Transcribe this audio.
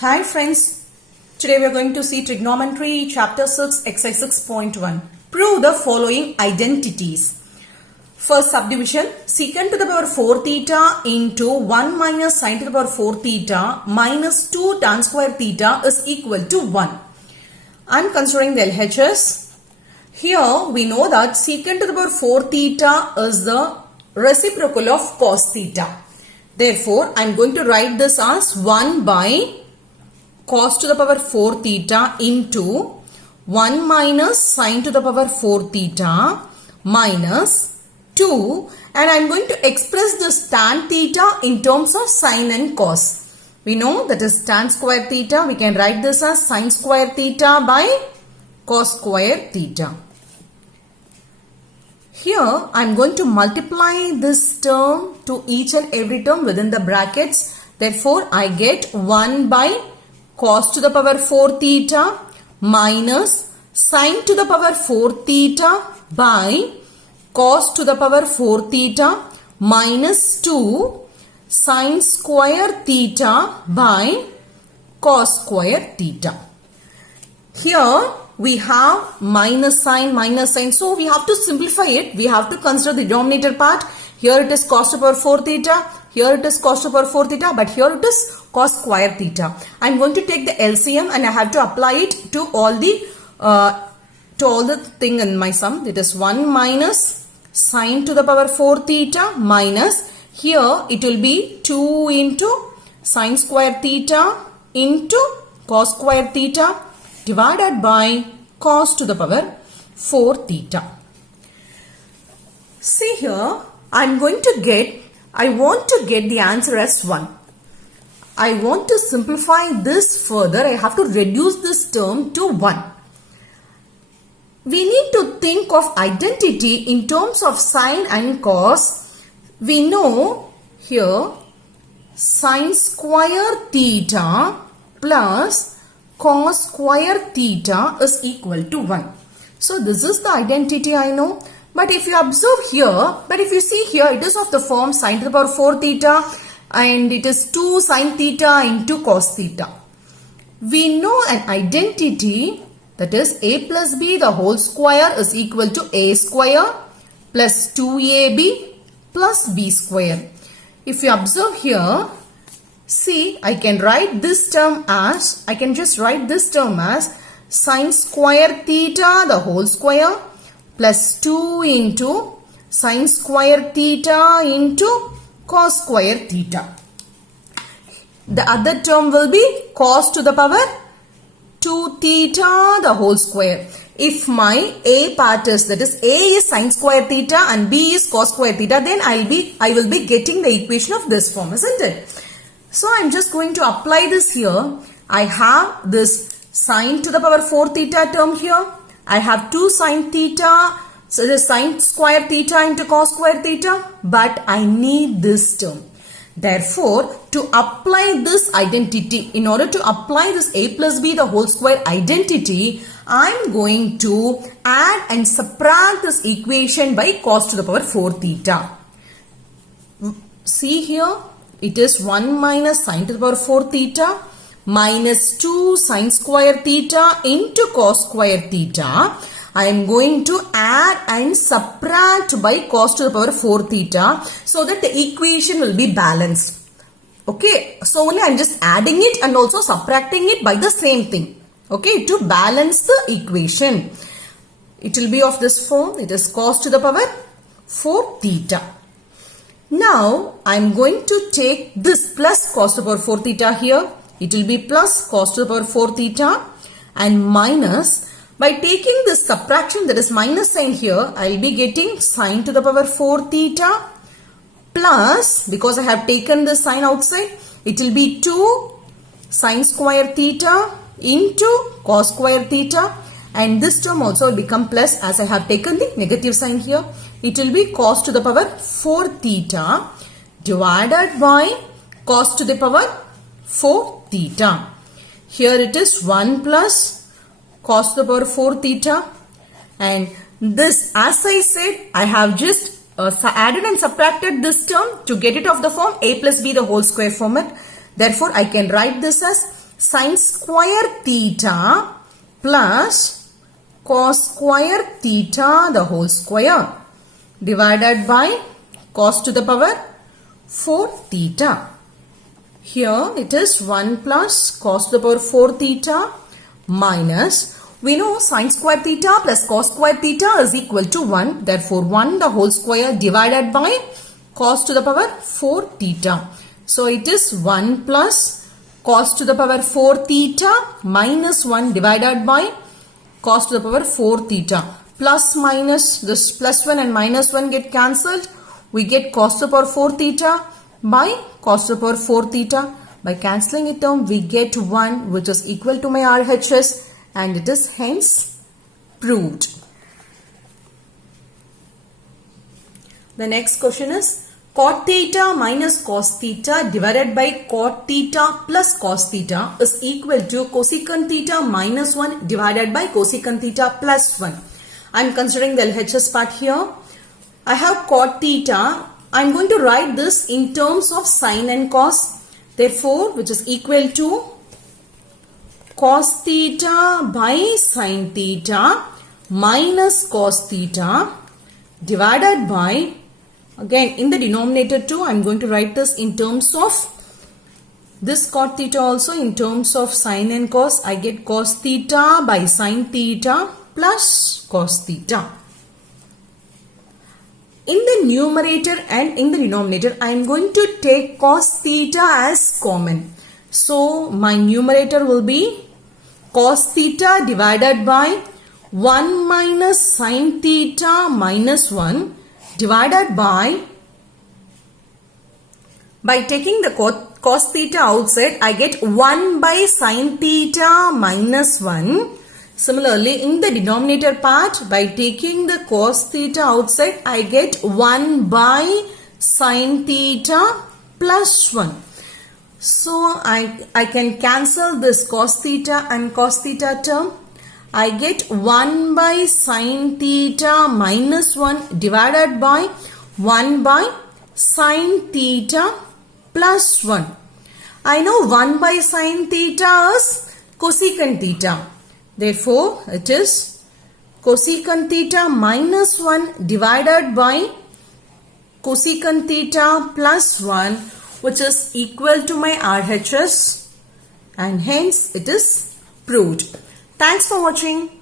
Hi friends, today we are going to see trigonometry chapter 6 exercise 6.1. Prove the following identities. First subdivision, secant to the power 4 theta into 1 minus sin to the power 4 theta minus 2 tan square theta is equal to 1. I'm considering the LHS. Here we know that secant to the power 4 theta is the reciprocal of cos theta. Therefore, I'm going to write this as 1 by cos to the power 4 theta into 1 minus sin to the power 4 theta minus 2, and I am going to express this tan theta in terms of sin and cos. We know that is tan square theta. We can write this as sin square theta by cos square theta. Here I am going to multiply this term to each and every term within the brackets. Therefore, I get 1 by cos to the power 4 theta minus sin to the power 4 theta by cos to the power 4 theta minus 2 sin square theta by cos square theta. Here we have minus sign, so we have to simplify it. We have to consider the denominator part. Here it is cos to the power 4 theta, here it is cos to the power 4 theta, but here it is cos square theta. I am going to take the LCM and I have to apply it to all the thing in my sum. It is 1 minus sin to the power 4 theta minus, here it will be 2 into sin square theta into cos square theta divided by cos to the power 4 theta. See here, I want to get the answer as 1. I want to simplify this further. I have to reduce this term to 1. We need to think of identity in terms of sin and cos. We know here sin square theta plus cos square theta is equal to 1. So this is the identity I know. But if you observe here, it is of the form sin to the power 4 theta and it is 2 sin theta into cos theta. We know an identity, that is a plus b the whole square is equal to a square plus 2ab plus b square. If you observe here, see, I can just write this term as sin square theta the whole square plus 2 into sin square theta into cos square theta. The other term will be cos to the power 2 theta the whole square. If my a part is, that is a is sin square theta and b is cos square theta, then I will be getting the equation of this form, isn't it? So I am just going to apply this here. I have this sin to the power 4 theta term here. I have 2 sin theta, so it is sin square theta into cos square theta, but I need this term. Therefore, to apply this identity, in order to apply this a plus b the whole square identity, I am going to add and subtract this equation by cos to the power 4 theta. See here, it is 1 minus sin to the power 4 theta minus 2 sin square theta into cos square theta. I am going to add and subtract by cos to the power 4 theta so that the equation will be balanced. Okay, so only I am just adding it and also subtracting it by the same thing. Okay, to balance the equation. It will be of this form. It is cos to the power 4 theta. Now, I am going to take this plus cos to the power 4 theta here. It will be plus cos to the power 4 theta and minus. By taking this subtraction, that is minus sign here, I will be getting sin to the power 4 theta plus, because I have taken this sign outside, it will be 2 sin square theta into cos square theta, and this term also will become plus as I have taken the negative sign here. It will be cos to the power 4 theta divided by cos to the power 4 theta. Here it is 1 plus cos to the power 4 theta, and this, as I said, I have just added and subtracted this term to get it of the form a plus b the whole square format. Therefore, I can write this as sin square theta plus cos square theta the whole square divided by cos to the power 4 theta. Here it is 1 plus cos to the power 4 theta minus, we know sin square theta plus cos square theta is equal to 1. Therefore 1 the whole square divided by cos to the power 4 theta. So it is 1 plus cos to the power 4 theta minus 1 divided by cos to the power 4 theta. Plus minus, this plus 1 and minus 1 get cancelled. We get cos to the power 4 theta by cos to the power 4 theta. By cancelling it down, we get 1 which is equal to my RHS, and it is hence proved. The next question is cot theta minus cos theta divided by cot theta plus cos theta is equal to cosecant theta minus 1 divided by cosecant theta plus 1. I am considering the LHS part here. I have cot theta. I am going to write this in terms of sine and cos. Therefore, which is equal to cos theta by sine theta minus cos theta divided by, again in the denominator too, I am going to write this in terms of this cot theta also in terms of sine and cos. I get cos theta by sine theta plus cos theta. In the numerator and in the denominator, I am going to take cos theta as common. So my numerator will be cos theta divided by 1 minus sin theta minus 1 divided by taking the cos theta outside, I get 1 by sin theta minus 1. Similarly, in the denominator part, by taking the cos theta outside, I get 1 by sin theta plus 1. So, I can cancel this cos theta and cos theta term. I get 1 by sin theta minus 1 divided by 1 by sin theta plus 1. I know 1 by sin theta is cosecant theta. Therefore, it is cosecant theta minus 1 divided by cosecant theta plus 1, which is equal to my RHS, and hence it is proved. Thanks for watching.